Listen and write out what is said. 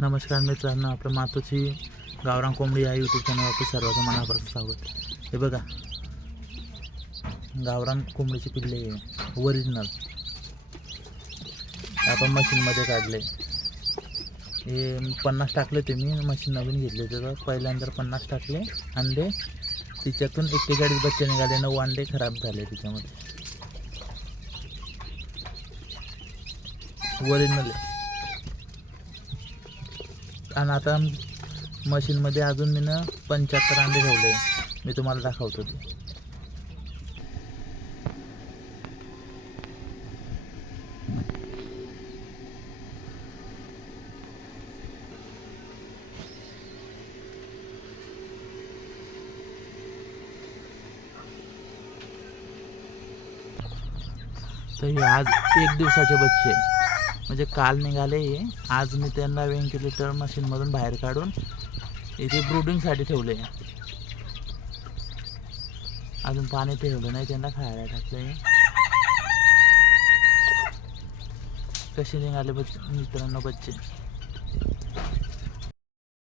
नमस्कार मित्रांनो, आपल्या मातोची गावरान कोंबडी या यूट्यूब चॅनलवरती सर्वांचं मनापासून स्वागत. हे बघा, गावरान कोंबडीची पिल्ले आहे ओरिजिनल. आपण मशीनमध्ये काढले. हे 50 टाकले ते मी मशीन नवीन घेतले तर पहिल्यांदा 50 टाकले अंडे. तिच्यातून 41 बच्चे निघाले, 9 अंडे खराब झाले तिच्यामध्ये. ओरिजिनल आहे. आणि आता मशीनमध्ये अजून मी 75 अंडे ठेवले. मी तुम्हाला दाखवतो ते. तर हे आज 1 दिवसाचे बच्चे म्हणजे काल निघाले. हे आज मी त्यांना व्हेंटिलेटर मशीनमधून बाहेर काढून इथे ब्रूडिंगसाठी ठेवले. अजून पाणी ठेवलं नाही, त्यांना खायला टाकले. कसे निघाले बच्चे मित्रांनो, बच्चे